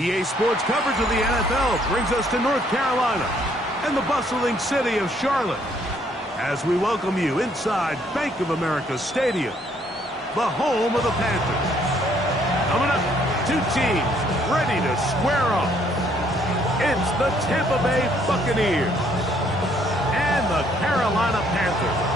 EA Sports coverage of the NFL brings us to North Carolina and the bustling city of Charlotte as we welcome you inside Bank of America Stadium, the home of the Panthers. Coming up, two teams ready to square off. It's the Tampa Bay Buccaneers and the Carolina Panthers.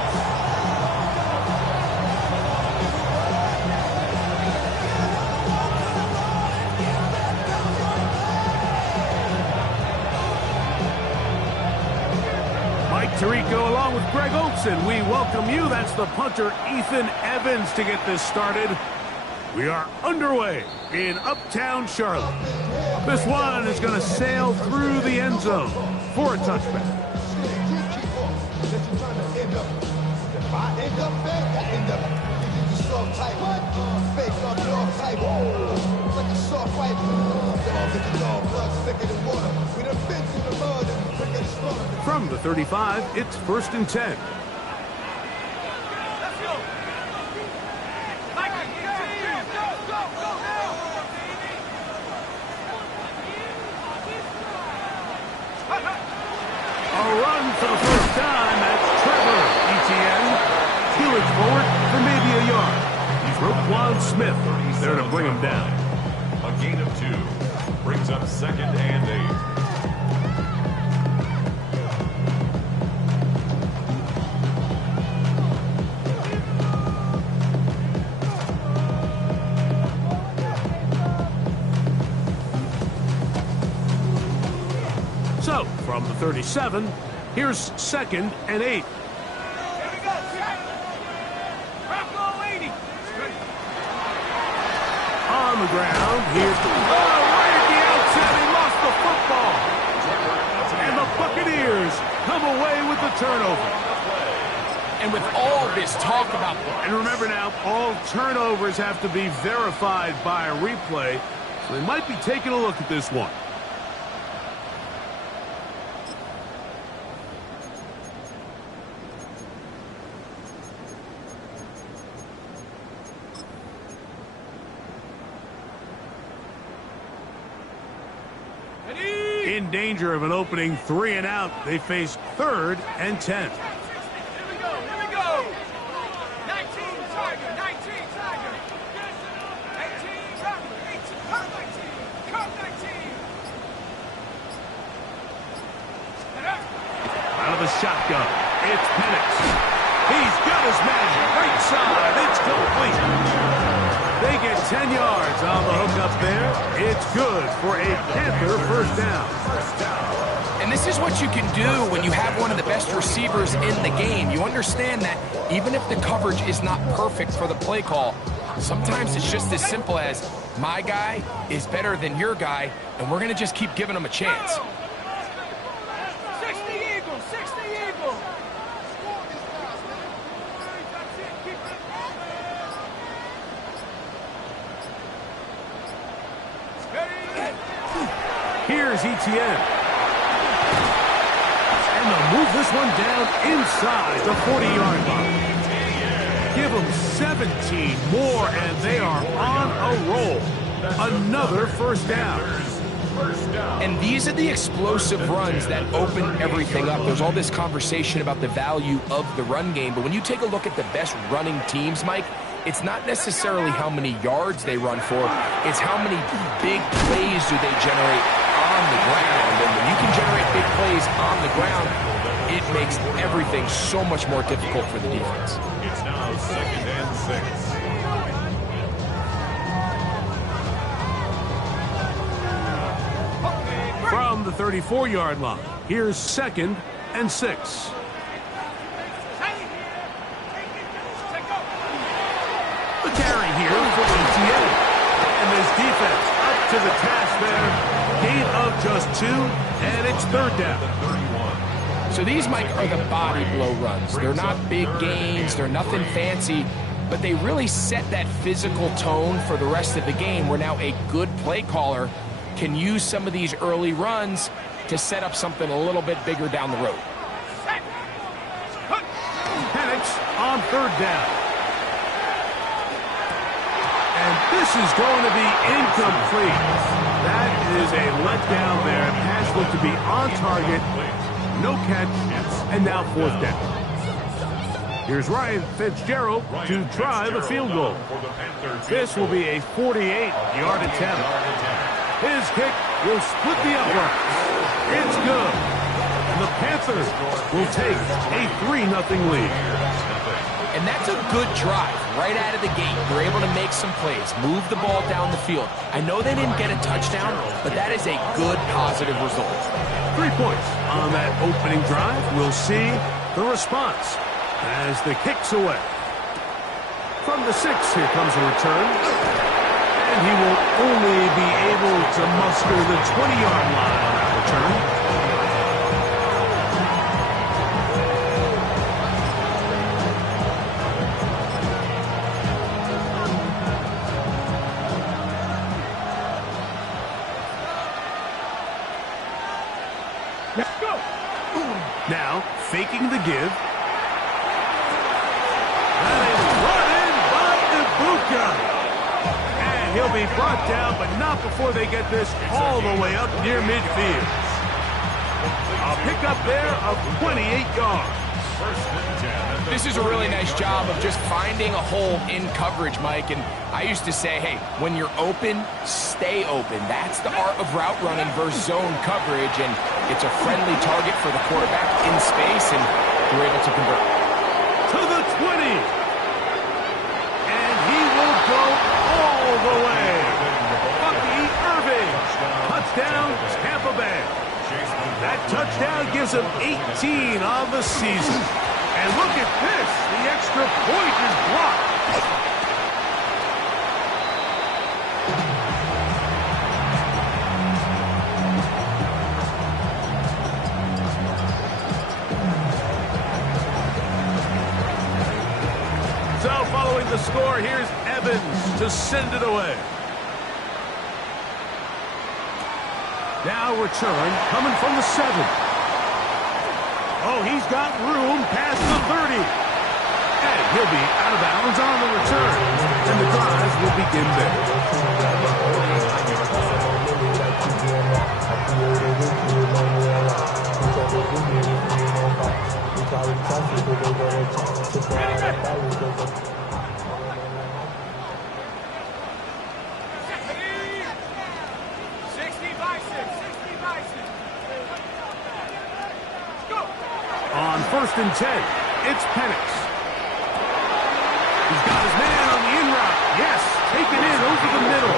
Tirico along with Greg Olson, we welcome you. That's the punter Ethan Evans to get this started. We are underway in Uptown Charlotte. This one is going to sail through the end zone for a touchback. From the 35, it's 1st and 10. A run for the first time. That's Trevor Etienne. Steelers forward for maybe a yard. He's Roquan Smith there to bring him down. A gain of 2 brings up 2nd and 8. So, from the 37, here's 2nd and 8. Here we go. Bravo 80. On the ground, here's the... right at the outset, he lost the football. And the Buccaneers come away with the turnover. And with all this talk about... And remember now, all turnovers have to be verified by a replay, so they might be taking a look at this one. In danger of an opening 3 and out, they face 3rd and 10. Here we go. 19 Tiger. 19 Tiger. 18 Robert. 18 Come 19. Come 19. Out of the shotgun, it's Penix. He's got his man right side. It's complete. They get 10 yards on the hook up there. It's good for a Panther first down. And this is what you can do when you have one of the best receivers in the game. You understand that even if the coverage is not perfect for the play call, sometimes it's just as simple as my guy is better than your guy, and we're going to just keep giving him a chance. 60 Eagles. 60 Eagles. Here's Etienne. And they'll move this one down inside the 40-yard line. Give them 17 more, and they are on a roll. Another first down. And these are the explosive runs that open everything up. There's all this conversation about the value of the run game, but when you take a look at the best running teams, Mike, it's not necessarily how many yards they run for, it's how many big plays do they generate on the ground. And when you can generate big plays on the ground, it makes everything so much more difficult for the defense. It's now 2nd and 6. From the 34-yard line, here's 2nd and 6. The carry here for Etienne. And this defense up to the task there. Gain of just 2, and it's 3rd down. So these, Mike, are the body blow runs. They're not big gains, they're nothing fancy, but they really set that physical tone for the rest of the game where now a good play caller can use some of these early runs to set up something a little bit bigger down the road. Penix on 3rd down. And this is going to be incomplete. That is a letdown there. Pass looked to be on target. No catch. And now fourth down. Here's Ryan Fitzgerald to try the field goal. This will be a 48-yard attempt. His kick will split the uprights. It's good. And the Panthers will take a 3-0 lead. And that's a good drive right out of the gate. They're able to make some plays, move the ball down the field. I know they didn't get a touchdown, but that is a good, positive result. 3 points on that opening drive. We'll see the response as the kick's away. From the 6, here comes a return. And he will only be able to muster the 20-yard line on that return. Now, faking the give. That is brought in by Ibuka. And he'll be brought down, but not before they get this all the way up near midfield. A pickup there of 28 yards. This is a really nice job of just finding a hole in coverage, Mike. And I used to say, hey, when you're open, stay open. That's the art of route running versus zone coverage. And it's a friendly target for the quarterback in space, and they're able to convert. To the 20. And he will go all the way. Bucky Irving. Touchdown, Tampa Bay. That touchdown gives him 18 on the season. And look at this. The extra point is blocked. So following the score, here's Evans to send it away. Now return coming from the 7. Oh, he's got room past the 30. And he'll be out of bounds on the return. And the drive will begin On 1st and 10, it's Penix. He's got his man on the in route. Yes, taken in over the middle.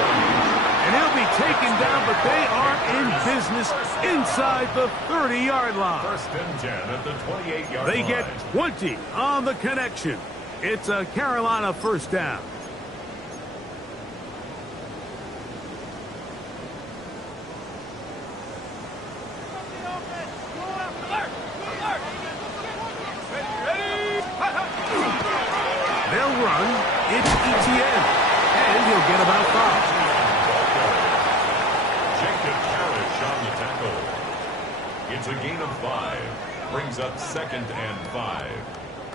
And he'll be taken down, but they are in business inside the 30-yard line. 1st and 10 at the 28-yard line. They get 20 on the connection. It's a Carolina first down. They'll run. It's ETN. And he'll get about 5. Jacob Parrish on the tackle. It's a gain of 5. Brings up 2nd and 5.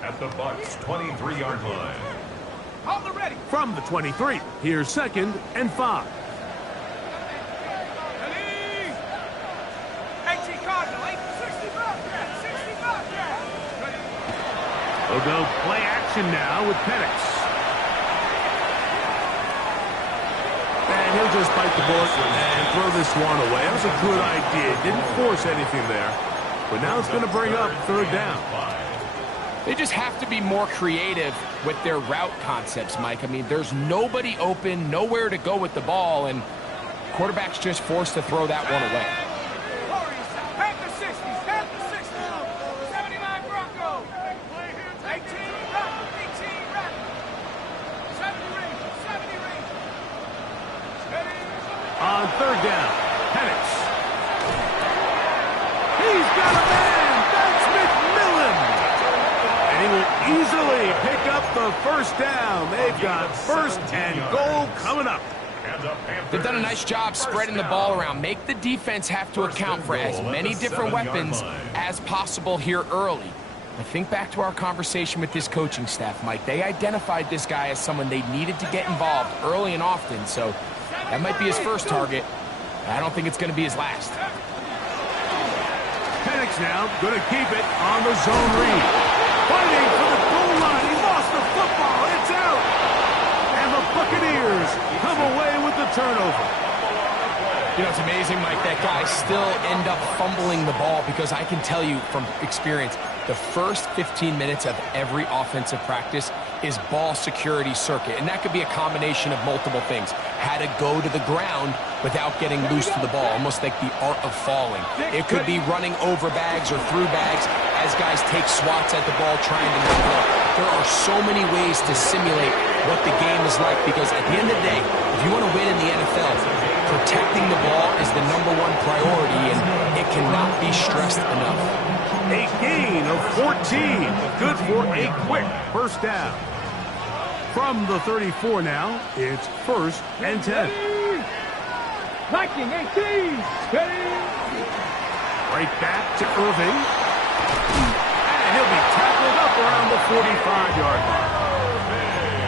At the Bucs' 23-yard line. Hold the ready. From the 23, here's 2nd and 5. They'll go play action now with Penix. And he'll just bite the bullet and throw this one away. That was a good idea. Didn't force anything there. But now it's going to bring up 3rd down. They just have to be more creative with their route concepts, Mike. I mean, there's nobody open, nowhere to go with the ball, and quarterback's just forced to throw that one away. Panther 60, Panther 60, 79 Bronco, 18 Rock, 18 Rock, 70 range, 70 range. On 3rd down, Penix. He's got a man. That's McMillan. And he will easily pick up the 1st down. They've got 1st and goal coming up. They've done a nice job spreading the ball around. Make the defense have to account for as many different weapons as possible here early. I think back to our conversation with this coaching staff, Mike. They identified this guy as someone they needed to get involved early and often, so that might be his first target. I don't think it's going to be his last. Penix now going to keep it on the zone read. Fighting for the goal line. He lost the football. It's out. And the Buccaneers come away with the turnover. You know, it's amazing, Mike, that guys still end up fumbling the ball because I can tell you from experience, the first 15 minutes of every offensive practice is ball security circuit, and that could be a combination of multiple things. How to go to the ground without getting loose to the ball, almost like the art of falling. It could be running over bags or through bags as guys take swats at the ball trying to knock it up. There are so many ways to simulate what the game is like because at the end of the day, if you want to win in the NFL, protecting the ball is the #1 priority, and it cannot be stressed enough. A gain of 14. Good for a quick first down. From the 34 now, it's 1st and 10. Liking 18. Steady. Right back to Irving. And he'll be tackled up around the 45-yard line.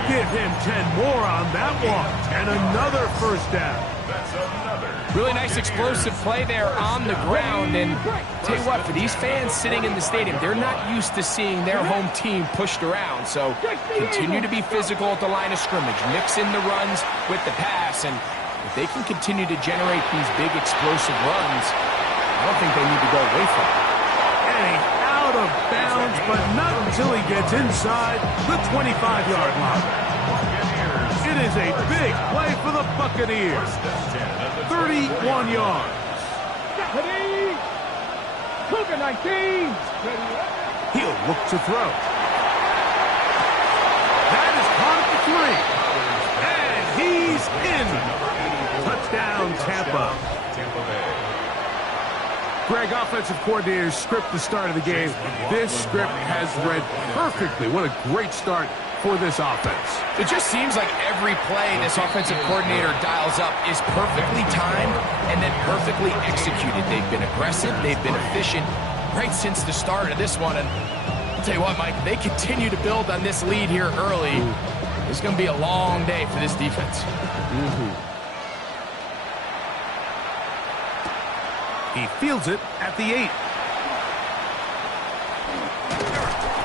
Give him 10 more on that one. And another first down. Really nice explosive play there on the ground. And tell you what, for these fans sitting in the stadium, they're not used to seeing their home team pushed around. So continue to be physical at the line of scrimmage. Mix in the runs with the pass. And if they can continue to generate these big explosive runs, I don't think they need to go away from it. And he's out of bounds, but not until he gets inside the 25-yard line. It is a big play for the Buccaneers. 31 yards. Cougar 19. He'll look to throw. That is caught at the 3. And he's in. Touchdown, Tampa. Greg, offensive coordinators script the start of the game. This script has read perfectly. What a great start for this offense. It just seems like every play this offensive coordinator dials up is perfectly timed and then perfectly executed. They've been aggressive, they've been efficient right since the start of this one. And I'll tell you what, Mike, they continue to build on this lead here early. It's going to be a long day for this defense. He fields it at the 8.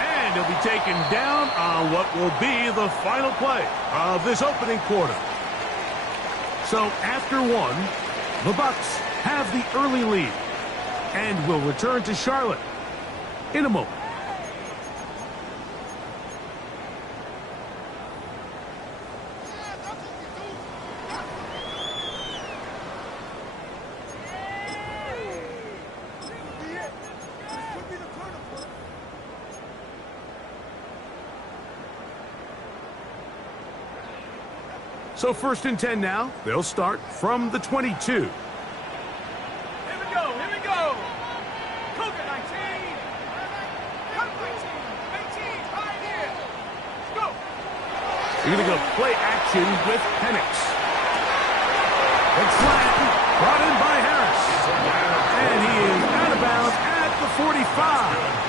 And he'll be taken down on what will be the final play of this opening quarter. So after one, the Bucs have the early lead and will return to Charlotte in a moment. So 1st and 10 now. They'll start from the 22. Here we go. Here we go. Cougar 19. Cougar 19. 18. Right here. Let's go. You're going to go play action with Penix. It's flat, brought in by Harris. And he is out of bounds at the 45.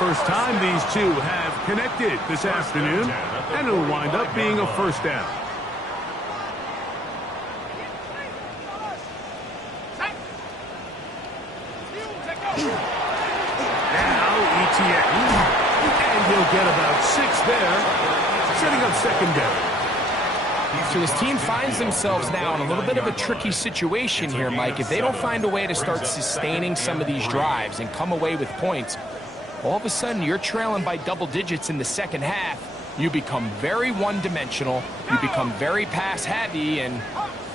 First time these two have connected this afternoon, and it'll wind up being a first down. Now ETN, and he'll get about 6 there, setting up second down. So this team finds themselves now in a little bit of a tricky situation here, Mike. If they don't find a way to start sustaining some of these drives and come away with points, all of a sudden you're trailing by double digits in the second half. You become very one-dimensional, you become very pass-heavy, and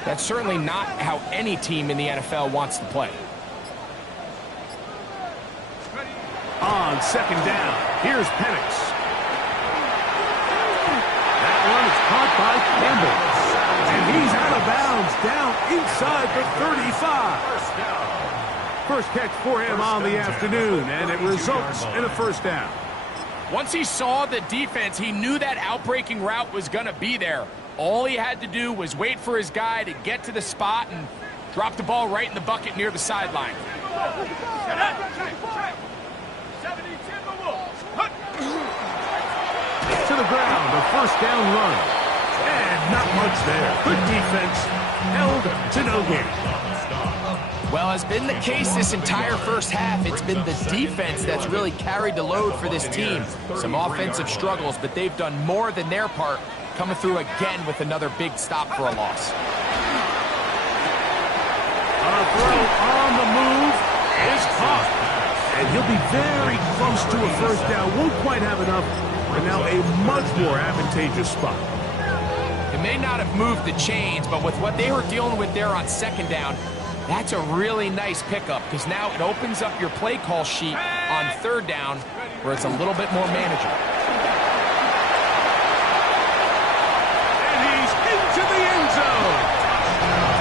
that's certainly not how any team in the NFL wants to play. On second down, here's Penix. That one is caught by Campbell. And he's out of bounds, down inside the 35. First catch for him on the afternoon, and it results in a first down. Once he saw the defense, he knew that outbreaking route was going to be there. All he had to do was wait for his guy to get to the spot and drop the ball right in the bucket near the sideline. To the ground, a first down run. And not much there. Good defense. held to no gain. Well, has been the case this entire first half. It's been the defense that's really carried the load for this team. Some offensive struggles, but they've done more than their part, coming through again with another big stop for a loss. A throw on the move is caught. And he'll be very close to a first down. Won't quite have enough, but now a much more advantageous spot. It may not have moved the chains, but with what they were dealing with there on second down, that's a really nice pickup because now it opens up your play call sheet on third down where it's a little bit more manageable. And he's into the end zone.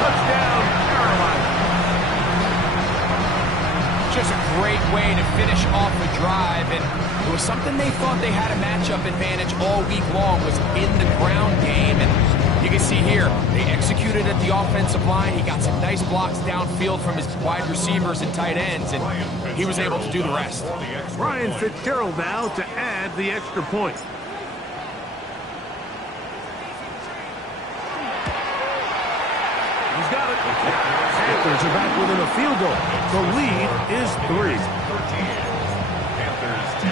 Touchdown, Carolina. Just a great way to finish off the drive, and it was something they thought they had a matchup advantage all week long, was in the ground game, and you can see here, they executed at the offensive line. He got some nice blocks downfield from his wide receivers and tight ends, and he was able to do the rest. Ryan Fitzgerald now to add the extra point. He's got it. Panthers are back within a field goal. The lead is 3. 13. Panthers 10.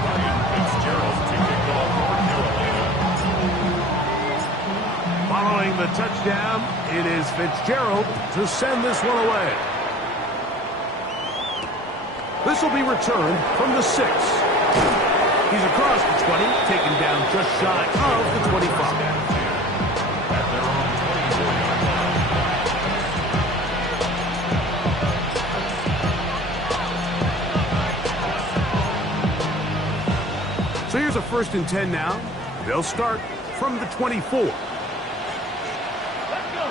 Ryan Fitzgerald to kick off for Carolina. Following the touchdown, it is Fitzgerald to send this one away. This will be returned from the 6. He's across the 20, taken down just shy of the 25. At their own 24. So here's a 1st and 10 now. They'll start from the 24. Let's go.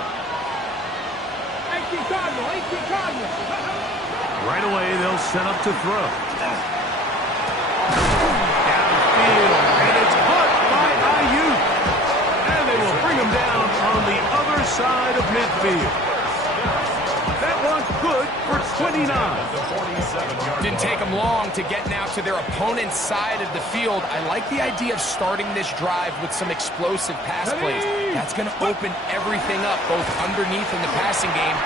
18 Cardinal, 18 Cardinal. Right away, they'll set up to throw. Downfield, and it's caught by Ayuk. And they will bring him down on the other side of midfield. That one good for 29. Didn't take them long to get now to their opponent's side of the field. I like the idea of starting this drive with some explosive pass plays. That's going to open everything up, both underneath in the passing game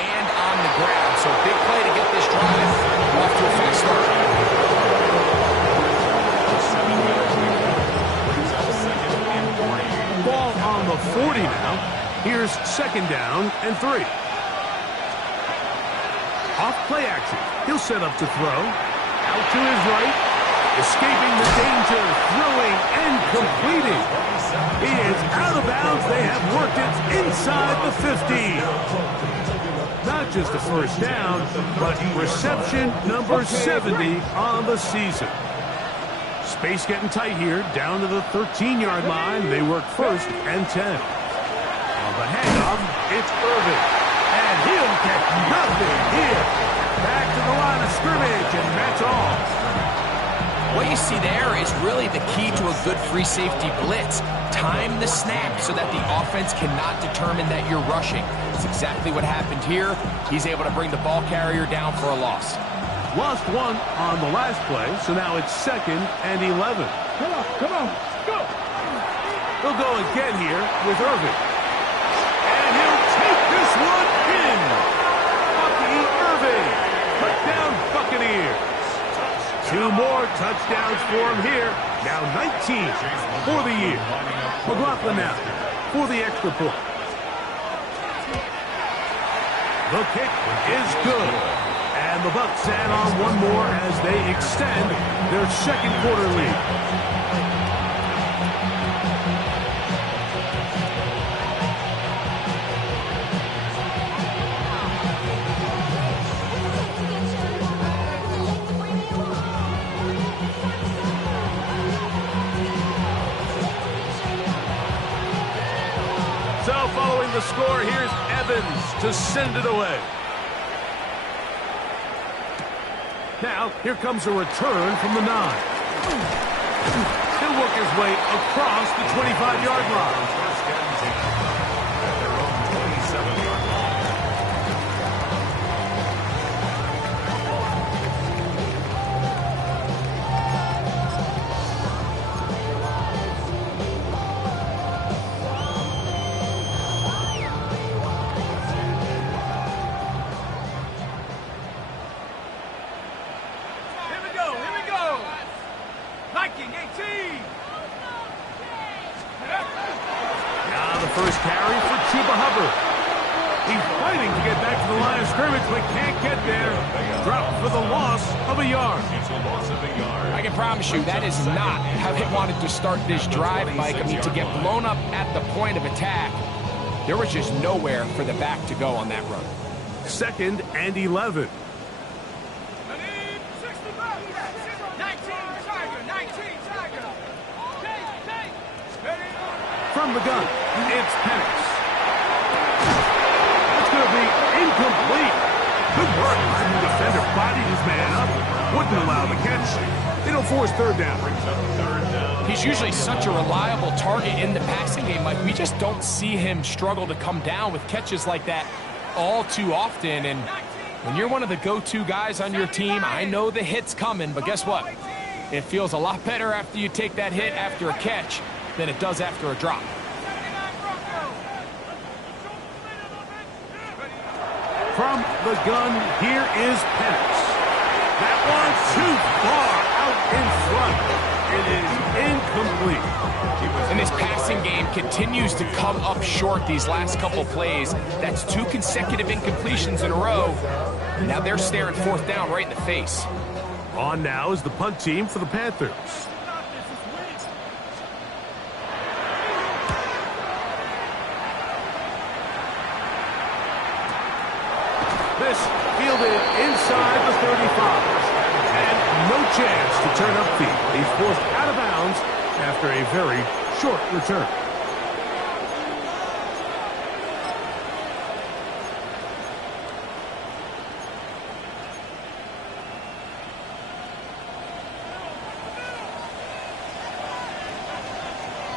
and on the ground. So big play to get this drive off to a fast start. Ball on the 40 now. Here's 2nd down and 3. Off play action. He'll set up to throw. Out to his right. Escaping the danger. Throwing and completing. He is out of bounds. They have worked it inside the 50. Not just a first down, but reception number 70 on the season. Space getting tight here. Down to the 13-yard line. They work 1st and 10. On the handoff, it's Irvin. And he'll get nothing here. Back to the line of scrimmage, and that's all. What you see there is really the key to a good free safety blitz. Time the snap so that the offense cannot determine that you're rushing. It's exactly what happened here. He's able to bring the ball carrier down for a loss. Lost one on the last play, so now it's 2nd and 11. Come on, go. They'll go again here with Irvin. And he'll take this one in. Bucky Irvin. Touchdown Buccaneers. 2 more touchdowns for him here. Now 19 for the year. McLaughlin now for the extra point. The kick is good. And the Bucs add on one more as they extend their 2nd quarter lead. So following the score, here's Evans to send it away. Now, here comes a return from the 9. He'll work his way across the 25-yard line. At their own 27-yard line. first carry for Chuba Hubbard. He's fighting to get back to the line of scrimmage, but can't get there. Dropped for the loss of a yard. It's a loss of a yard. I can promise you that is not how they wanted to start this drive, Mike. I mean, to get blown up at the point of attack, there was just nowhere for the back to go on that run. 2nd and 11. From the gun, it's Penix. It's going to be incomplete. Good work. The defender bodied his man up. Wouldn't allow the catch. It'll force 3rd down. He's usually such a reliable target in the passing game, Mike. We just don't see him struggle to come down with catches like that all too often. And when you're one of the go-to guys on your team, I know the hit's coming, but guess what? It feels a lot better after you take that hit after a catch than it does after a drop. From the gun, here is Penix. That one's too far out in front. It is incomplete. And this passing game continues to come up short these last couple plays. That's 2 consecutive incompletions in a row. Now they're staring 4th down right in the face. On now is the punt team for the Panthers. This fielded inside the 35. And no chance to turn upfield. He's forced out of bounds after a very short return.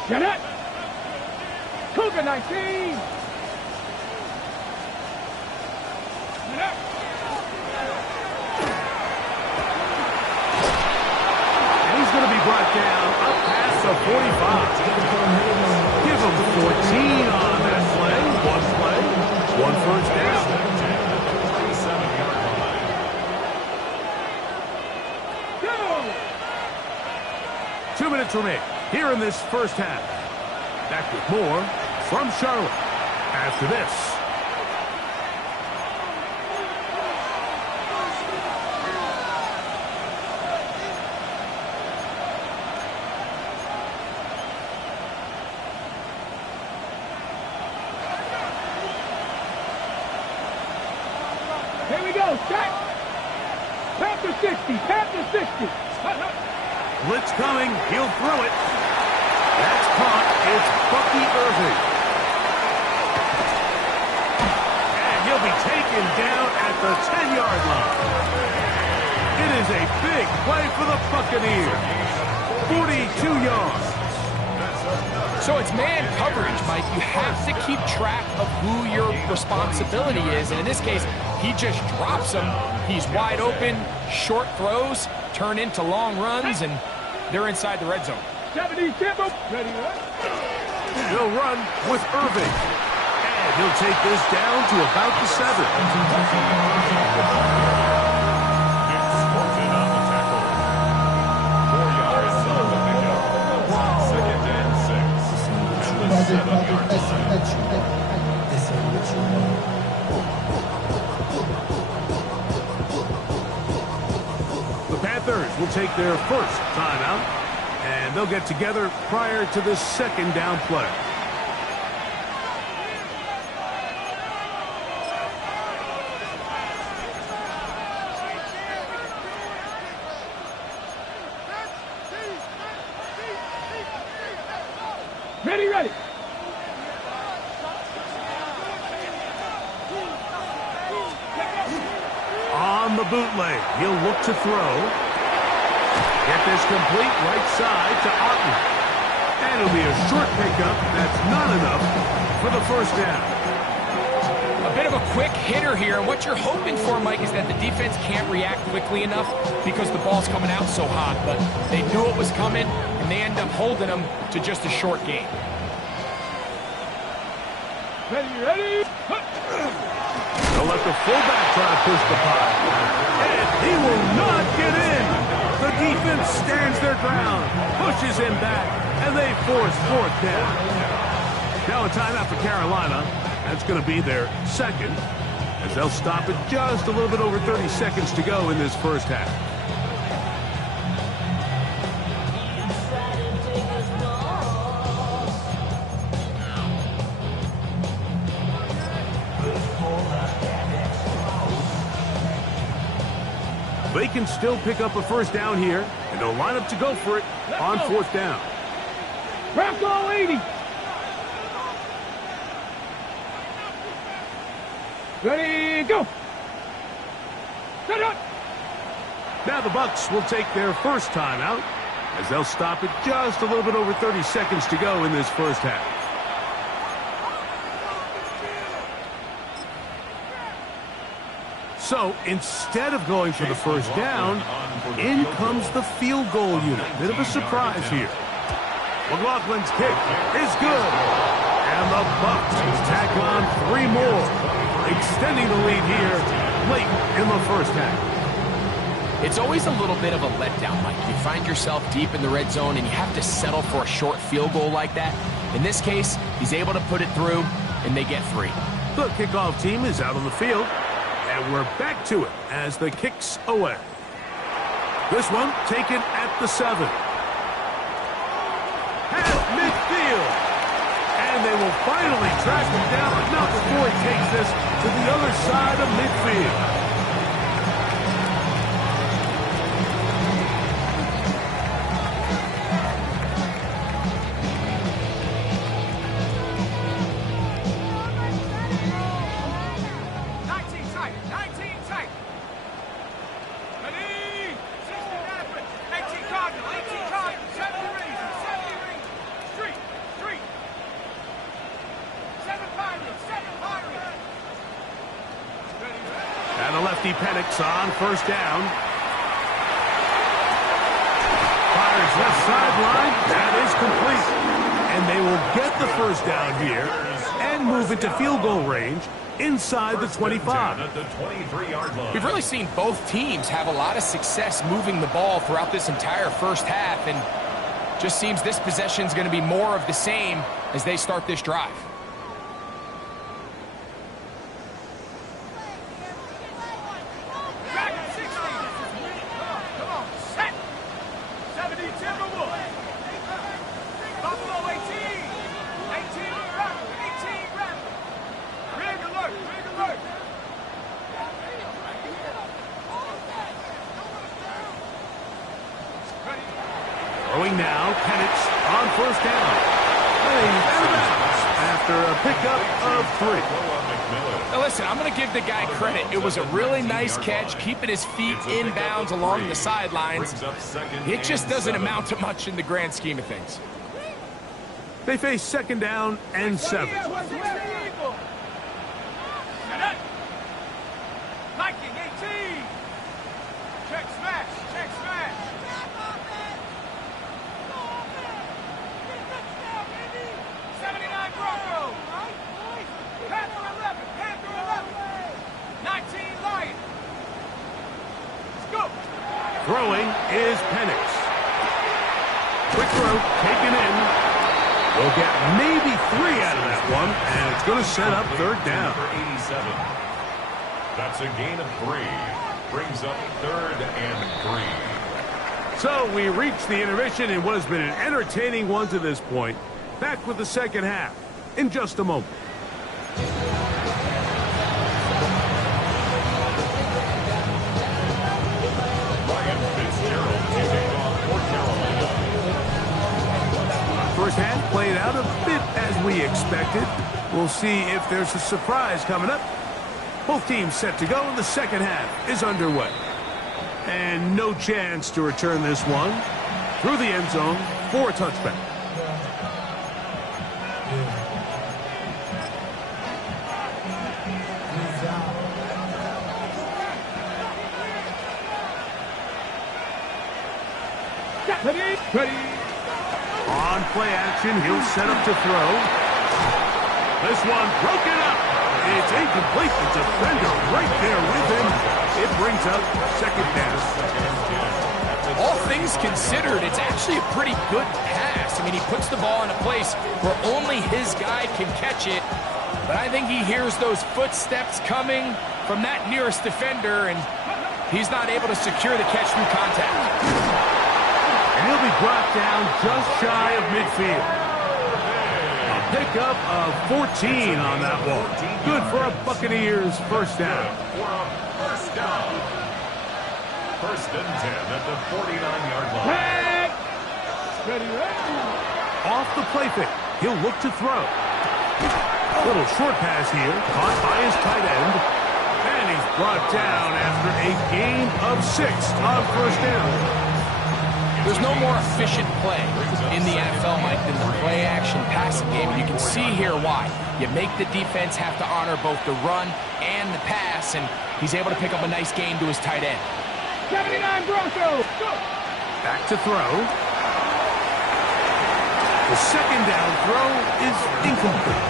Get it! Cougar 19! Brought down up past the 45. Give him 14 on that play. 1 first down. 2 minutes remain here in this first half. Back with more from Charlotte after this. Here we go, set! Panther 60, Panther 60! Blitz coming, he'll throw it. That's caught, it's Bucky Irving. And he'll be taken down at the 10-yard line. It is a big play for the Buccaneers. 42 yards. So it's man coverage, Mike. You have to keep track of who your responsibility is. And in this case, he just drops him. He's wide open. Short throws turn into long runs, and they're inside the red zone. 70, tempo. Ready, right? He'll run with Irving. And he'll take this down to about the 7. The Panthers will take their first timeout, and they'll get together prior to the 2nd down play. Ready, ready. On the bootleg, he'll look to throw. Get this complete right side to Otten. And it'll be a short pickup. That's not enough for the first down. A bit of a quick hitter here. And what you're hoping for, Mike, is that the defense can't react quickly enough because the ball's coming out so hot. But they knew it was coming, and they end up holding them to just a short gain. Ready, ready. They'll let the fullback try to push the puck. And he will not get in. The defense stands their ground, pushes him back, and they force 4th down. Now a timeout for Carolina. That's going to be their second, as they'll stop it just a little bit over 30 seconds to go in this first half. They can still pick up a first down here, and they'll line up to go for it on fourth down. Crack all 80. Ready, go. Set up. Now the Bucs will take their first timeout, as they'll stop it just a little bit over 30 seconds to go in this first half. So instead of going for the first down, in comes the field goal unit. Bit of a surprise here. McLaughlin's kick is good. And the Bucs tack on 3 more, extending the lead here late in the first half. It's always a little bit of a letdown, Mike. You find yourself deep in the red zone and you have to settle for a short field goal like that. In this case, he's able to put it through, and they get 3. The kickoff team is out on the field, and we're back to it as the kick's away. This one taken at the 7. Past midfield. And they will finally track him down, but not before he takes this to the other side of midfield. Penix on first down. Fires left sideline. That is complete. And they will get the first down here and move into field goal range inside the 25. At the 23-yard line. We've really seen both teams have a lot of success moving the ball throughout this entire first half, and just seems this possession is going to be more of the same as they start this drive. Throwing now, Penix on first down. After a pickup of 3. Now listen, I'm going to give the guy credit. It was a really nice catch, keeping his feet inbounds along the sidelines. It just doesn't amount to much in the grand scheme of things. They face second down and 7. Viking 18. Check smash. Check smash. Panther 11, Panther 11, 19 Lion. Let's go. Throwing is Penix. Quick throw taken in. We'll get maybe 3 out of that one, and it's going to set up third down. For 87. That's a gain of 3. Brings up 3rd and 3. So we reach the intermission in what has been an entertaining one to this point. Back with the second half in just a moment. First half played out a bit as we expected. We'll see if there's a surprise coming up. Both teams set to go, and the second half is underway. And no chance to return this one through the end zone for a touchback. Ready. On play action, he'll set up to throw. This one broken up. It's incomplete. The defender right there with him. It brings up second down. All things things considered, it's actually a pretty good pass. I mean, he puts the ball in a place where only his guy can catch it. But I think he hears those footsteps coming from that nearest defender, and he's not able to secure the catch through contact. And he'll be brought down just shy of midfield. A pickup of 14 on that one. Good for a Buccaneers first down. First down. First and 10 at the 49-yard line. Off the play fake. He'll look to throw. Little short pass here, caught by his tight end. And he's brought down after a gain of 6 on first down. There's no more efficient play in the NFL, Mike, than the play-action passing game. And you can see here why. You make the defense have to honor both the run and the pass, and he's able to pick up a nice gain to his tight end. 79 Broncos. Go. Back to throw. The second down throw is incomplete.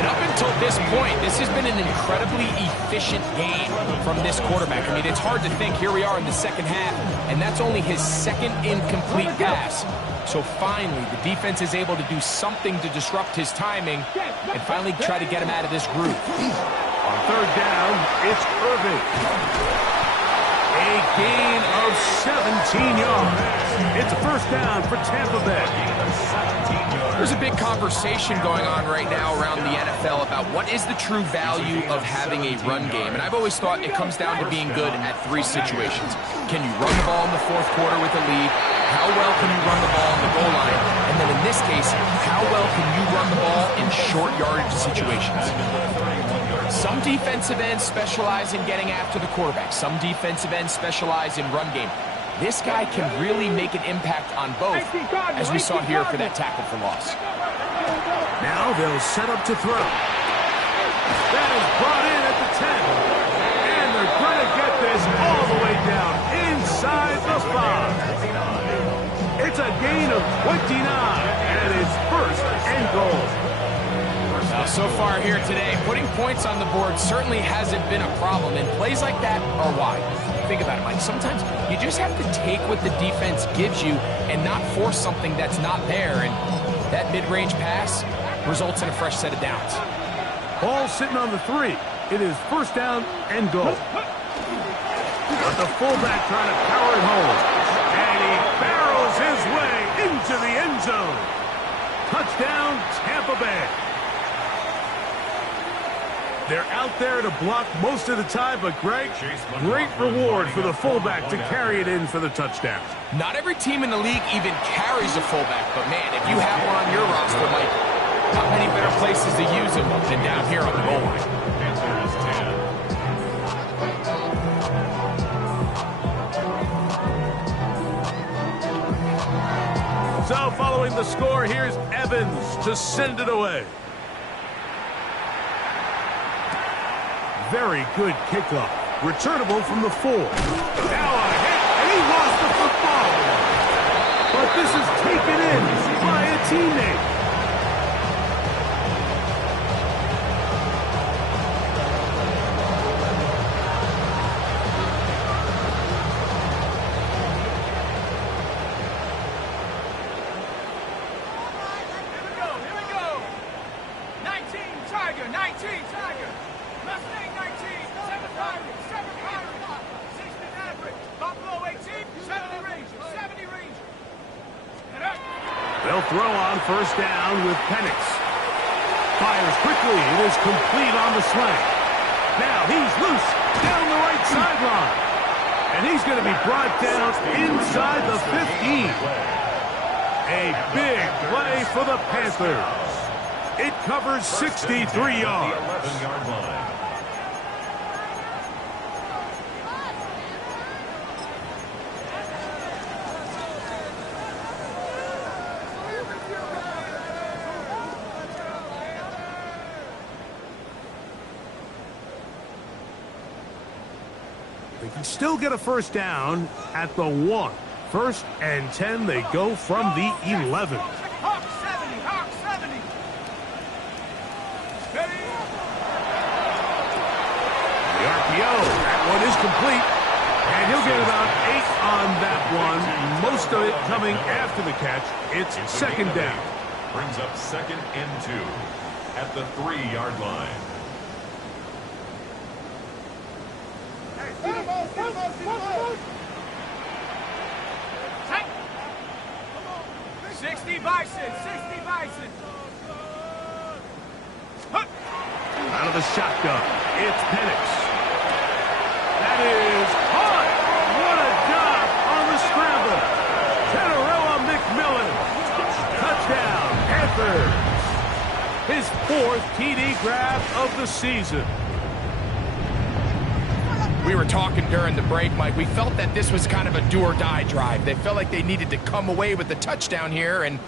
And up until this point, this has been an incredibly efficient game from this quarterback. I mean, it's hard to think. Here we are in the second half, and that's only his second incomplete pass. So finally, the defense is able to do something to disrupt his timing and finally try to get him out of this groove. On third down, it's Irving. A gain of 17 yards. It's a first down for Tampa Bay. There's a big conversation going on right now around the NFL about what is the true value of having a run game. And I've always thought it comes down to being good at 3 situations. Can you run the ball in the fourth quarter with a lead? How well can you run the ball on the goal line? And then in this case, how well can you run the ball in short yardage situations? Some defensive ends specialize in getting after the quarterback. Some defensive ends specialize in run game. This guy can really make an impact on both, as we saw here for that tackle for loss. Now they'll set up to throw. That is brought in at the 10. And they're going to get this all the way down inside the 5. It's a gain of 29, and it's first and goal. Now, so far here today, putting points on the board certainly hasn't been a problem, and plays like that are why. Think about it, Mike. Sometimes you just have to take what the defense gives you and not force something that's not there, and that mid-range pass results in a fresh set of downs. Ball sitting on the 3. It is first down and goal. But the fullback trying to power it home. And he barrels his way into the end zone. Touchdown, Tampa Bay. They're out there to block most of the time, but Greg, great reward for the fullback to carry it in for the touchdown. Not every team in the league even carries a fullback, but man, if you have one on your roster, Mike, not many better places to use him than down here on the goal line. So following the score, here's Evans to send it away. Very good kickoff. Returnable from the 4. Now a hit, and he lost the football. But this is taken in by a teammate. Here we go. 19 Tiger, 19 Tiger. Mustang 19, 7 Pirate, 7 Pirate, 60 Maverick, Buffalo 18, 70 Ranger, 70 Ranger. And up. They'll throw on first down with Penix. Fires quickly. It is complete on the slant. Now he's loose down the right sideline. And he's going to be brought down inside the 15. A big play for the Panthers. It covers 63 yards. 11-yard line. They can still get a first down at the 1. First and 10, they go from the 11. Hawk 70, Hawk 70. Ready? The RPO, that one is complete. And he'll get about 8 on that one. most of it coming after the catch. It's second down. Brings up 2nd and 2 at the 3-yard line. 60 Bison, 60 Bison. Out of the shotgun, it's Penix. That is hard. What a job on the scramble. Tenerella McMillan. Touchdown, Panthers. His 4th TD grab of the season. We were talking during the break, Mike. We felt that this was kind of a do-or-die drive. They felt like they needed to come away with the touchdown here, and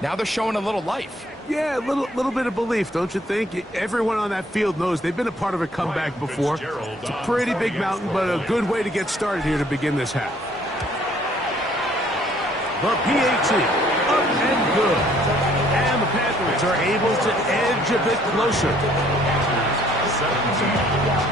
now they're showing a little life. Yeah, a little bit of belief, don't you think? Everyone on that field knows they've been a part of a comeback before. It's a pretty big mountain, but a good way to get started here to begin this half. The PAT, up and good. And the Panthers are able to edge a bit closer. 17.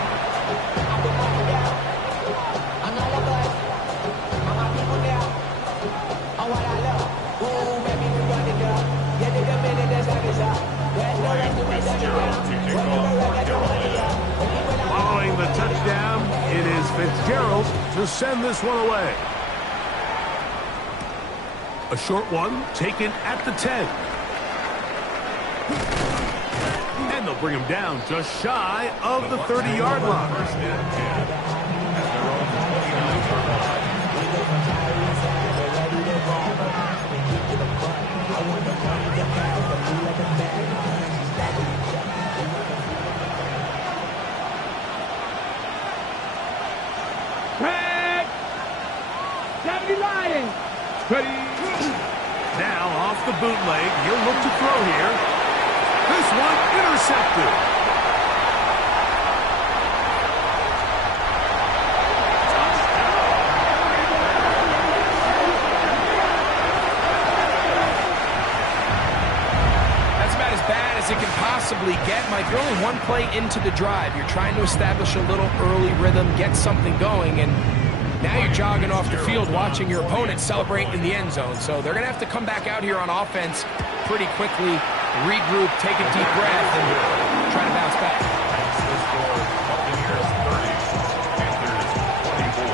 Following the touchdown, it is Fitzgerald to send this one away. A short one taken at the 10. And they'll bring him down just shy of the 30-yard line. 1st and 10 at their own 29-yard line. Now off the bootleg, he'll look to throw here. This one intercepted. That's about as bad as it can possibly get, Mike. You're only one play into the drive. You're trying to establish a little early rhythm, get something going, and now you're jogging off the field watching your opponent celebrate in the end zone. So they're going to have to come back out here on offense pretty quickly, regroup, take a deep breath, and try to bounce back. The score, Buccaneers 30, Panthers 24.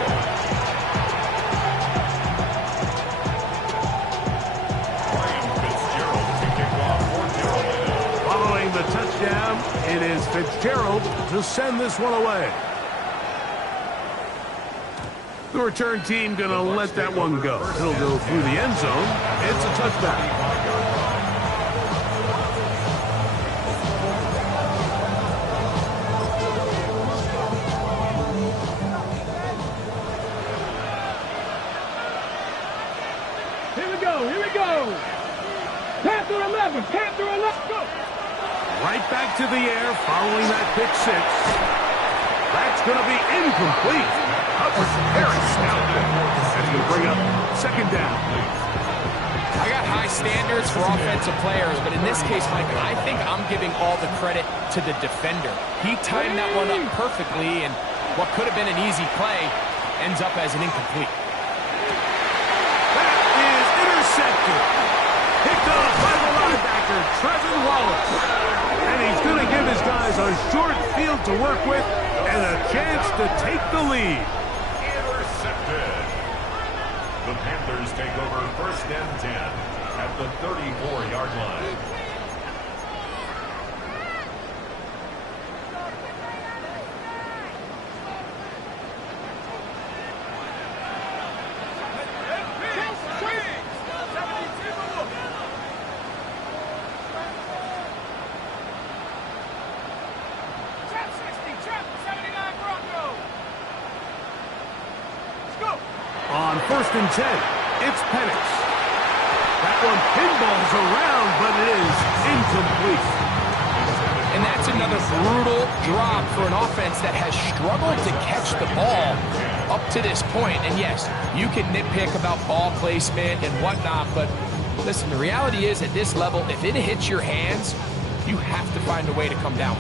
Ryan Fitzgerald to kick off for Carolina. Following the touchdown, it is Fitzgerald to send this one away. The return team going to let that one go. It'll go through the end zone. It's a touchdown. Here we go, here we go. Panther 11, Panther 11, go. Right back to the air following that pick 6. That's going to be incomplete. Very stout. That's going to bring up second down. I got high standards for offensive players, but in this case, Mike, I think I'm giving all the credit to the defender. He timed that one up perfectly, and what could have been an easy play ends up as an incomplete. That is intercepted. Picked up by the linebacker, Trevin Wallace. And he's going to give his guys a short field to work with and a chance to take the lead. Intercepted. The Panthers take over 1st and 10 at the 34-yard line. On 1st and 10, it's Penix. That one pinballs around, but it is incomplete. And that's another brutal drop for an offense that has struggled to catch the ball up to this point. And yes, you can nitpick about ball placement and whatnot, but listen, the reality is at this level, if it hits your hands, you have to find a way to come down.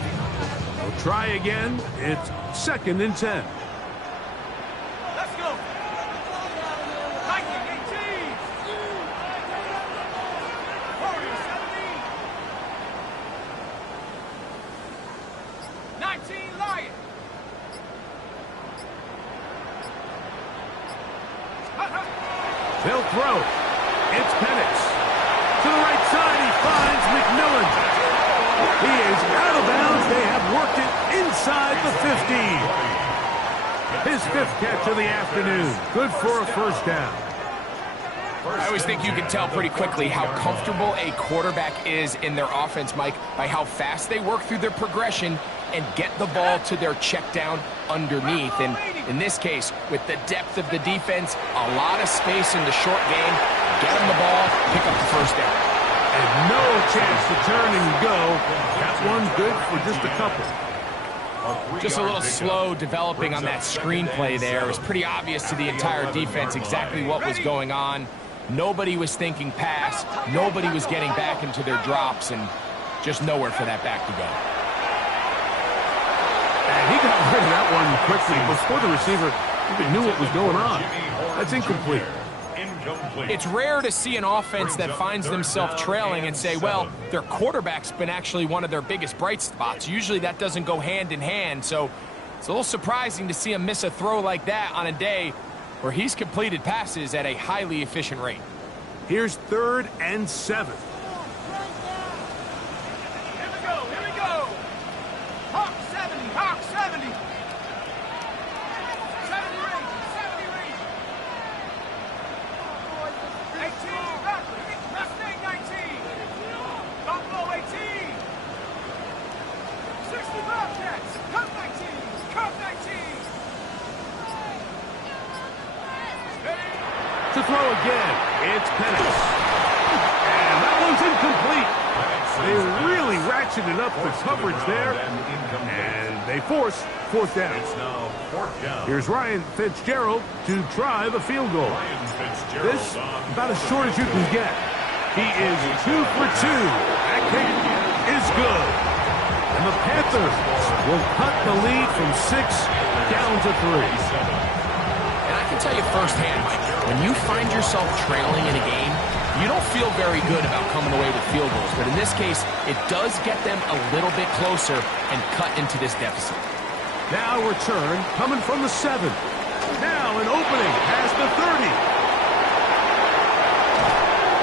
We'll try again. It's 2nd and 10. Let's go. 19, 18. They'll throw. It's Penix. To the right side, he finds McMillan. He is out of bounds. They have worked it inside the 15. His 5th catch of the afternoon. Good for a first down. I always think you can tell pretty quickly how comfortable a quarterback is in their offense, Mike, by how fast they work through their progression and get the ball to their check down underneath. And in this case, with the depth of the defense, a lot of space in the short game, get them the ball, pick up the first down. And no chance to turn and go. That one good for just a couple. Just a little slow developing on that screenplay there. It was pretty obvious to the entire defense exactly what was going on. Nobody was thinking pass. Nobody was getting back into their drops, and just nowhere for that back to go. And he got rid of that one quickly before the receiver even knew what was going on. That's incomplete. It's rare to see an offense that finds themselves trailing and say, well, their quarterback's been actually one of their biggest bright spots. Usually that doesn't go hand in hand, so it's a little surprising to see him miss a throw like that on a day where he's completed passes at a highly efficient rate. Here's 3rd and 7. Here we go. Hawk 70, Hawk 70. 70 range. 18, Mustang 19. Buffalo 18. 60 Bobcats, Cub 19, Cub 19. To throw again, it's Penix. And that one's incomplete. They really ratcheted up the coverage there, and they force 4th down. Here's Ryan Fitzgerald to try the field goal. This, about as short as you can get. He is 2 for 2. That kick is good. And the Panthers will cut the lead from 6 down to 3. And I can tell you firsthand, Mike, when you find yourself trailing in a game, you don't feel very good about coming away with field goals. But in this case, it does get them a little bit closer and cut into this deficit. Now return coming from the 7. Now an opening past the 30.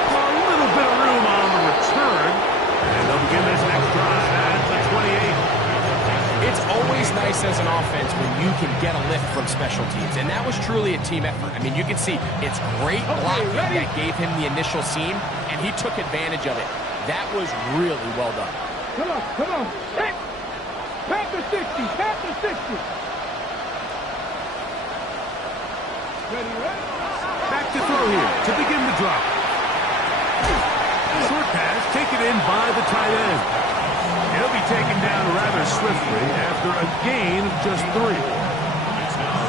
A little bit of room on the return. And they'll begin this next drive at the 28. It's always nice as an offense when you can get a lift from special teams, and that was truly a team effort. I mean, you can see it's great blocking that gave him the initial seam, and he took advantage of it. That was really well done. Come on. Hit. Panther 60, Panther 60. Ready? Back to throw here to begin the drop. Short pass taken in by the tight end. He'll be taken down rather swiftly after a gain of just 3.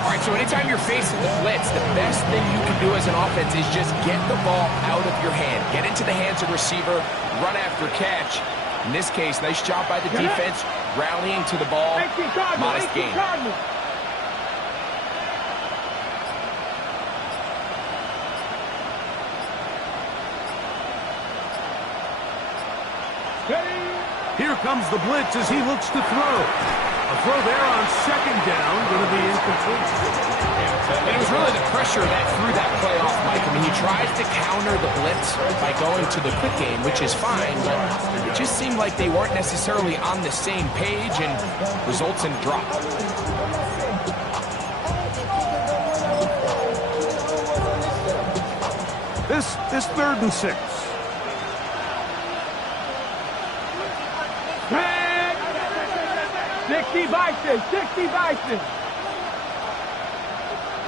All right, so anytime you're facing the blitz, the best thing you can do as an offense is just get the ball out of your hand. Get into the hands of the receiver, run after catch. In this case, nice job by the defense, rallying to the ball, modest gain. Here comes the blitz as he looks to throw. A throw there on 2nd down, going to be incomplete. And it was really the pressure that threw that play off, Mike. I mean, he tries to counter the blitz by going to the quick game, which is fine, but it just seemed like they weren't necessarily on the same page and results in a drop. This is 3rd and 6. 60 Bison, 60 Bison.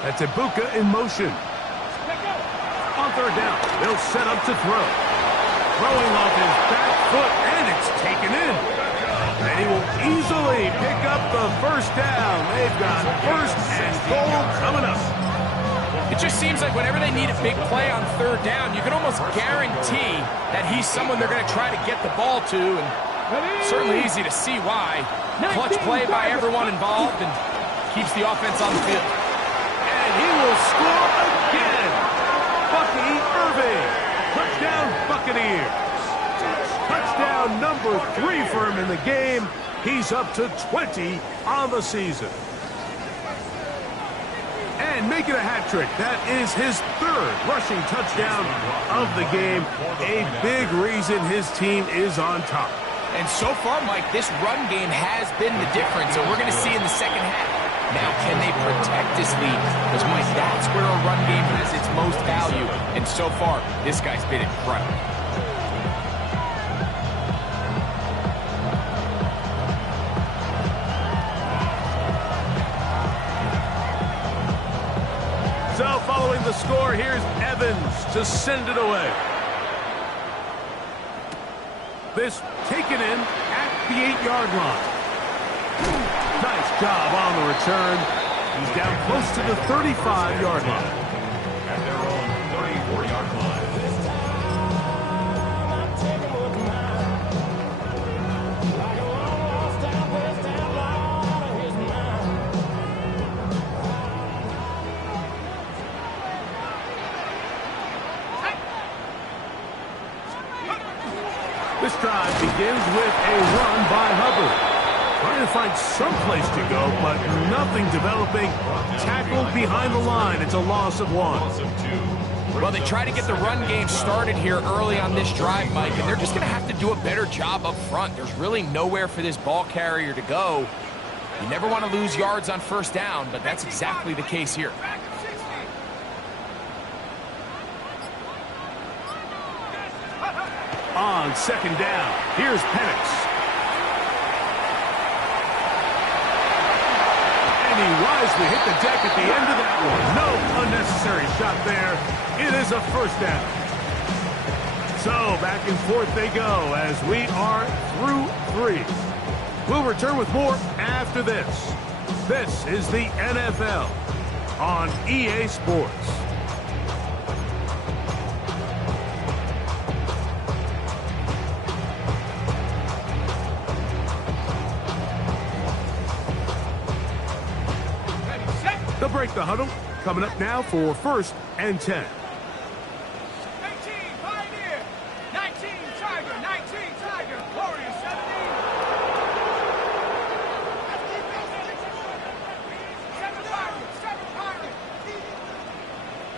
That's Ibuka in motion. On 3rd down, they'll set up to throw. Throwing off his back foot, and it's taken in. And he will easily pick up the 1st down. They've got 1st and goal coming up. It just seems like whenever they need a big play on 3rd down, you can almost guarantee that he's someone they're going to try to get the ball to, and certainly easy to see why. Clutch play by everyone involved and keeps the offense on the field. And he will score again. Bucky Irving. Touchdown Buccaneers. Touchdown number 3 for him in the game. He's up to 20 on the season. And and make it a hat trick. That is his third rushing touchdown of the game. A big reason his team is on top. And so far, Mike, this run game has been the difference, and we're going to see in the second half. Now, can they protect this lead? Because, Mike, that's where a run game has its most value. And so far, this guy's been incredible. So, following the score, here's Evans to send it away. This taken in at the 8-yard line. Nice job on the return. He's down close to the 35-yard line. At their own 34-yard line. This drive begins with a run by Hubbard. Trying to find some place to go, but nothing developing. Tackled behind the line. It's a loss of 1. Well, they try to get the run game started here early on this drive, Mike, and they're just going to have to do a better job up front. There's really nowhere for this ball carrier to go. You never want to lose yards on first down, but that's exactly the case here. On second down, here's Penix. And he wisely hit the deck at the end of that one. No unnecessary shot there. It is a first down. So back and forth they go as we are through 3. We'll return with more after this. This is the NFL on EA Sports. They'll break the huddle. Coming up now for 1st and 10. 18, Pioneer. 19, Tiger. 19, Tiger. Warriors, 17. 7 Pirates. 7 Pirates.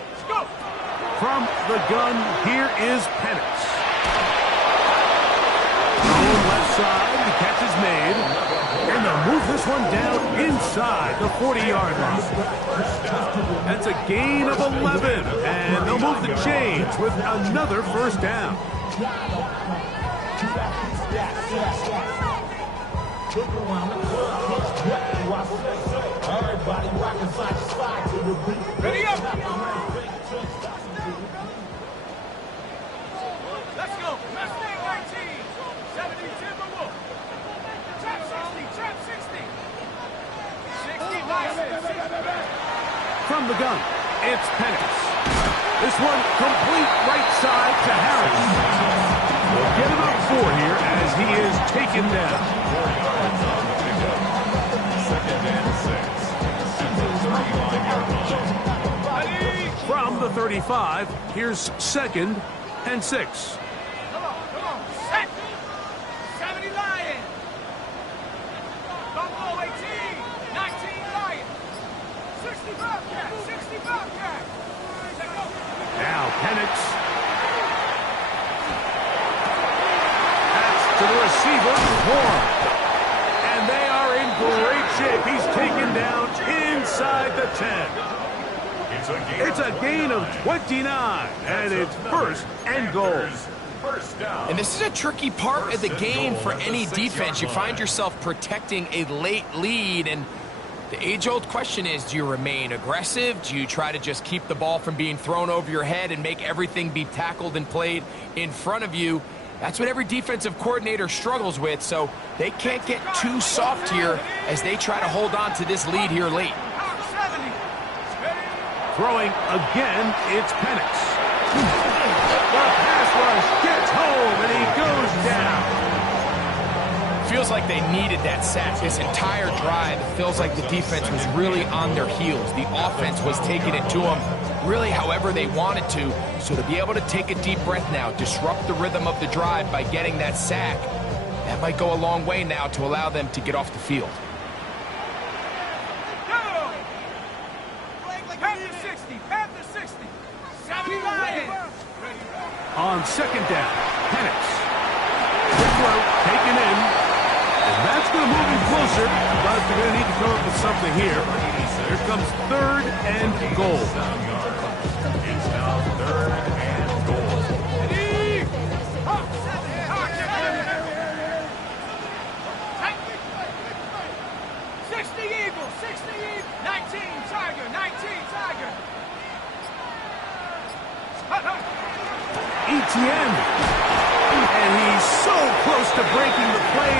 Let's go. From the gun, here is Penix. Thrown left side, the catch is made. And they'll move this one down inside the 40-yard line. That's a gain of 11. And they'll move the chains with another first down. Ready up. Let's go. Mustang 19. 70 Timberwolf. Trap 60. Trap 60. 60 Bison. 60 back. From the gun, it's Penix. This one complete right side to Harris. We'll get him up 4 here as he is taken down. 4 yards on the pickup. 2nd and 6. At the 39-yard line. From the 35, here's 2nd and 6. Come on. Set. 70 Lion. Buffalo 18. 19 Lion. 60 Bobcat. 60 Bobcat. Now Penix. That's to the receiver, Warren. And they are in great shape. He's taken down inside the 10. It's a gain of 29, and it's 1st and goal. First down. And this is a tricky part of the game for any defense. You find yourself protecting a late lead, and the age-old question is, do you remain aggressive? Do you try to just keep the ball from being thrown over your head and make everything be tackled and played in front of you? That's what every defensive coordinator struggles with, so they can't get too soft here as they try to hold on to this lead here late. Throwing again, it's Penix. The pass rush gets home, and he goes down. Feels like they needed that sack this entire drive. It feels like the defense was really on their heels. The offense was taking it to them really however they wanted to. So to be able to take a deep breath now, disrupt the rhythm of the drive by getting that sack, that might go a long way now to allow them to get off the field. Hey, On second down, Penix. Quick throw, taken in. And that's going to move him closer, but they're going to need to come up with something here. Here comes 3rd and goal. It's now 3rd and goal. 60 Eagles, 60 Eagles. 19 Tiger, 19 Tiger. ETN. And he's so close to breaking the play,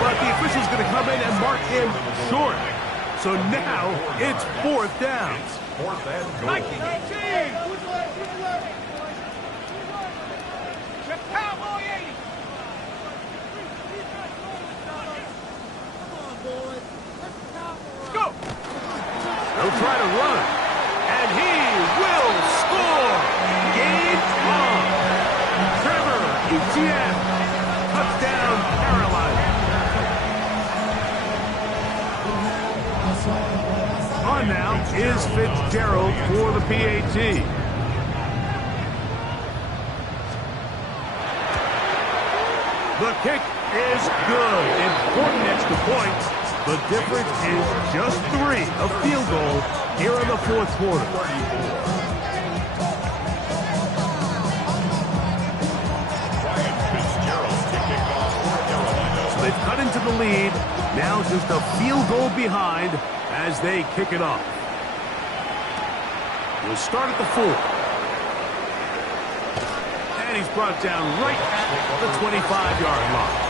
but the official's going to come in and mark him short. So now it's 4th down. It's 4th and goal. 19. Cowboy 80. Go. They'll try to run, and he will score. Game on. Trevor Etienne, touchdown Carolina. On now is Fitzgerald for the PAT. The kick is good. Important extra points. The difference is just 3, a field goal here in the 4th quarter. So they've cut into the lead. Now just a field goal behind as they kick it off. We'll start at the 4. And he's brought down right at the 25-yard line.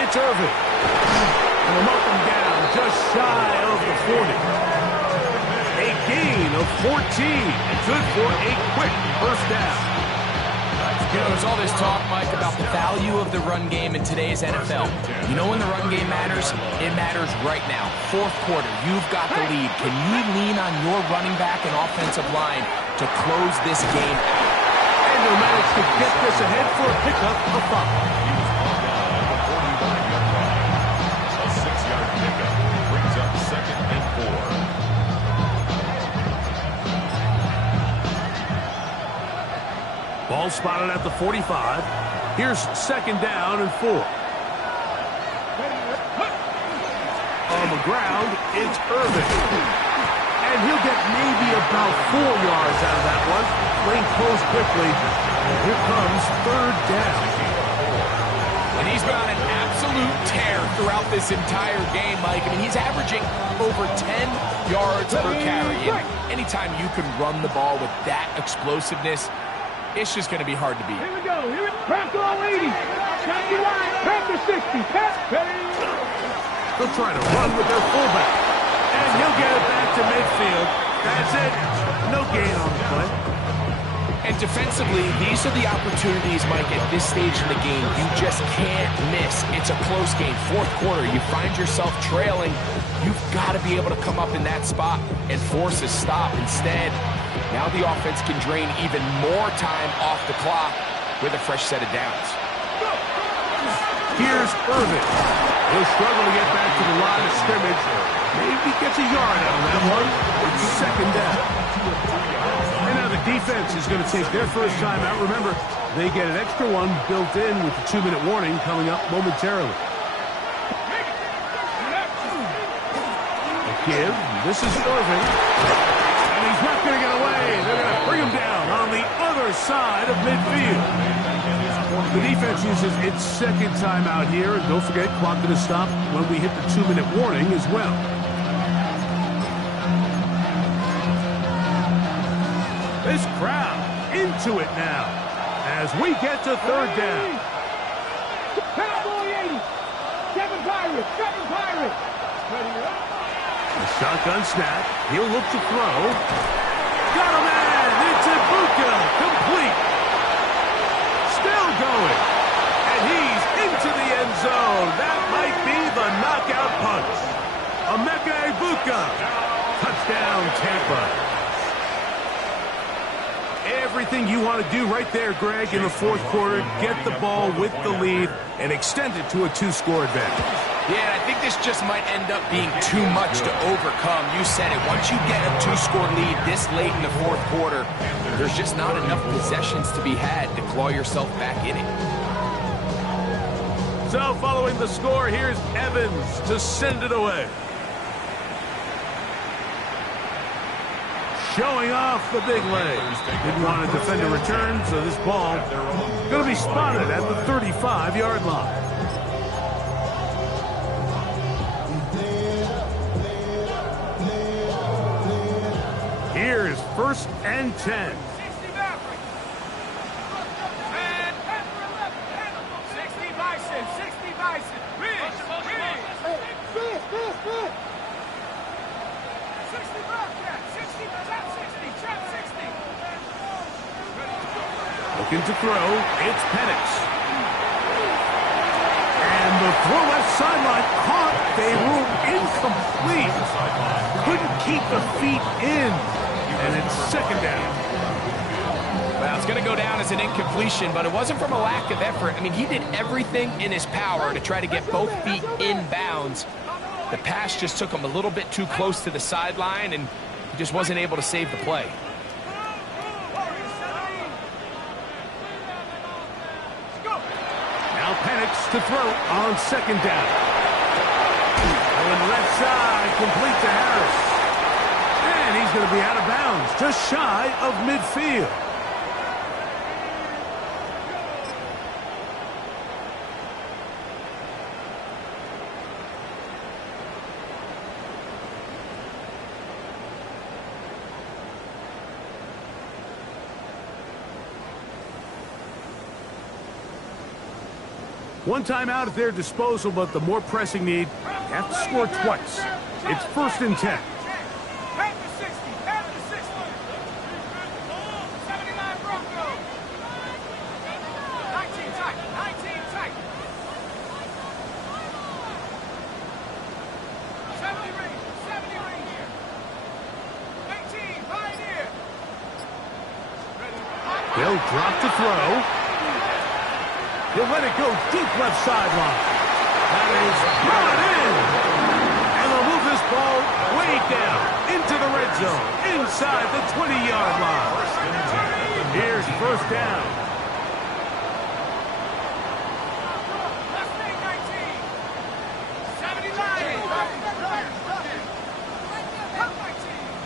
It's Irvin. And we'll mark him down just shy of the 40. A gain of 14. Good for a quick first down. You know, there's all this talk, Mike, about the value of the run game in today's NFL. You know when the run game matters? It matters right now. 4th quarter, you've got the lead. Can you lean on your running back and offensive line to close this game out? And they'll manage to get this ahead for a pickup of 5. Ball spotted at the 45. Here's 2nd down and 4. On the ground, it's Irvin. And he'll get maybe about 4 yards out of that one. Lane closed quickly. And here comes 3rd down. And he's been on an absolute tear throughout this entire game, Mike. I mean, he's averaging over 10 yards per carry. And anytime you can run the ball with that explosiveness, it's just going to be hard to beat. Here we go. Panther 80. Panther line. Panther 60. They'll try to run with their fullback. And he'll get it back to midfield. That's it. No gain on the play. And defensively, these are the opportunities, Mike, at this stage in the game. You just can't miss. It's a close game. 4th quarter, you find yourself trailing. You've got to be able to come up in that spot and force a stop. Instead, now the offense can drain even more time off the clock with a fresh set of downs. Here's Irvin. He'll struggle to get back to the line of scrimmage. Maybe gets a yard out of that one. It's 2nd down. And now the defense is going to take their first time out. Remember, they get an extra one built in with the 2-minute warning coming up momentarily. The give. This is Irvin. And he's not going to get away. They're going to bring him down on the other side of midfield. The defense uses its 2nd time out here. And don't forget, clock going to stop when we hit the 2-minute warning as well. This crowd into it now as we get to 3rd down. Cowboy 80. 7 Pirates. 7 Pirates. A shotgun snap. He'll look to throw. Got a man. It's Ibuka. Complete. Still going. And he's into the end zone. That might be the knockout punch. Emeka Ibuka. Touchdown, Tampa. A Everything you want to do right there, Greg, in the fourth quarter. Get the ball with the lead and extend it to a 2-score advantage. Yeah, I think this just might end up being too much to overcome. You said it. Once you get a 2-score lead this late in the fourth quarter, there's just not enough possessions to be had to claw yourself back in it. So following the score, here's Evans to send it away. Showing off the big leg. Didn't want to defend a return, so this ball going to be spotted at the 35-yard line. Here's 1st and 10. 60 Bison. Ridge. 60 Bobcat. 60, trap 60. Looking to throw. It's Penix. And the throw left sideline caught. They ruled incomplete. Couldn't keep the feet in. And it's 2nd down. Well, it's going to go down as an incompletion, but it wasn't from a lack of effort. I mean, he did everything in his power to try to get both feet in bounds. The pass just took him a little bit too close to the sideline, and he just wasn't able to save the play. Now Penix to throw on 2nd down. Going left side, complete to Harris. And he's going to be out of bounds, just shy of midfield. One timeout at their disposal, but the more pressing need, they have to score twice. It's 1st and 10. Panther 60. 79 Bronco. 19 tight. 70 Ranger. 18 Pioneer. They'll drop to throw. He'll let it go deep left sideline. That is brought in. And they'll move this ball way down into the red zone, inside the 20-yard line. Here's 1st down. Mustang 19. 79.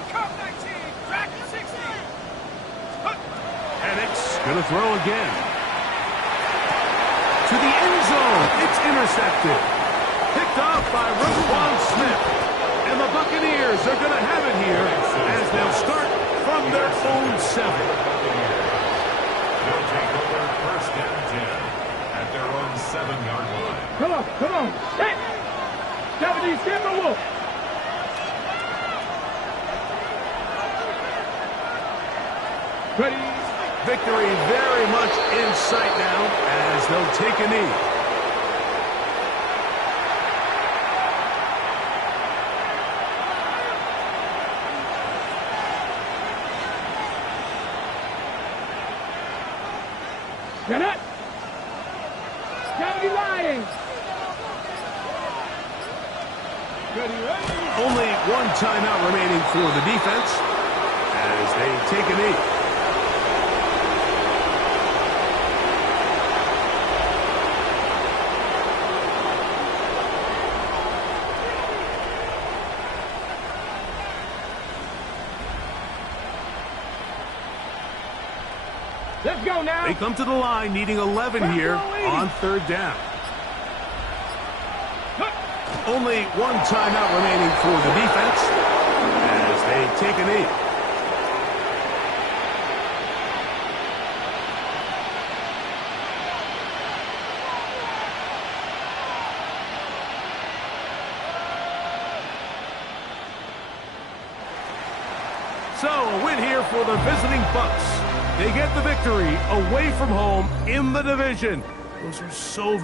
Cup 19. Track 60. Penix gonna throw again. To the end zone, it's intercepted. Picked off by Roquan Smith. And the Buccaneers are going to have it here as they'll start from their own 7. They'll take over 1st and 10 at their own 7-yard line. Come on. Hey! 70, get the wolf. Ready? Victory very much in sight now as they'll take a knee. Get it! 70 Lions. Only one timeout remaining for the defense as they take a knee. Let's go now. They come to the line needing 11 here on 3rd down. Only one timeout remaining for the defense as they take a knee. So a win here for the visiting Bucs. They get the victory away from home in the division. Those are so